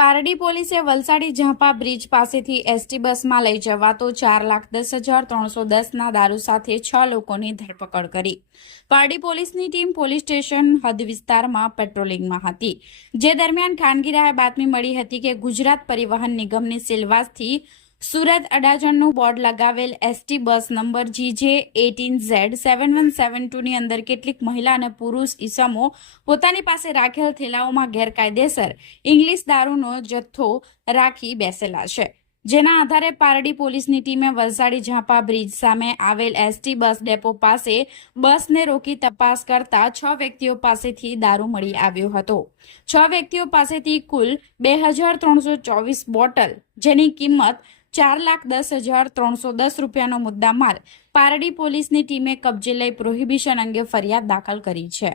પારડી પોલીસે વલસાડી ઝાંપા બ્રિજ પાસેથી એસટી બસમાં લઈ જવાતો 4,10,310ના દારૂ સાથે 6 લોકોની ધરપકડ કરી। પારડી પોલીસની ટીમ પોલીસ સ્ટેશન હદ વિસ્તારમાં પેટ્રોલિંગમાં હતી, જે દરમિયાન ખાનગી રાહે બાતમી મળી હતી કે ગુજરાત પરિવહન નિગમની સિલવાસથી સુરત અડાજણનું બોર્ડ લગાવેલ એસટી બસ નંબર GJ18Z7172 ની અંદર કેટલીક મહિલા અને પુરુષ ઈસમો પોતાની પાસે રાખેલ થેલાઓમાં ગેરકાયદેસર ઇંગ્લિશ દારૂનો જથ્થો રાખી બેસેલા છે, જેના આધારે પારડી પોલીસની ટીમે વલસાડી ઝાંપા બ્રિજ સામે આવેલ એસટી બસ ડેપો પાસે બસને રોકી તપાસ કરતા 6 વ્યક્તિઓ પાસેથી દારૂ મળી આવ્યો હતો। 6 વ્યક્તિઓ પાસેથી કુલ 2,324 બોટલ, જેની કિંમત 4,10,310 રૂપિયાનો મુદ્દામાલ પારડી પોલીસની ટીમે કબજે લઈ પ્રોહિબિશન અંગે ફરિયાદ દાખલ કરી છે।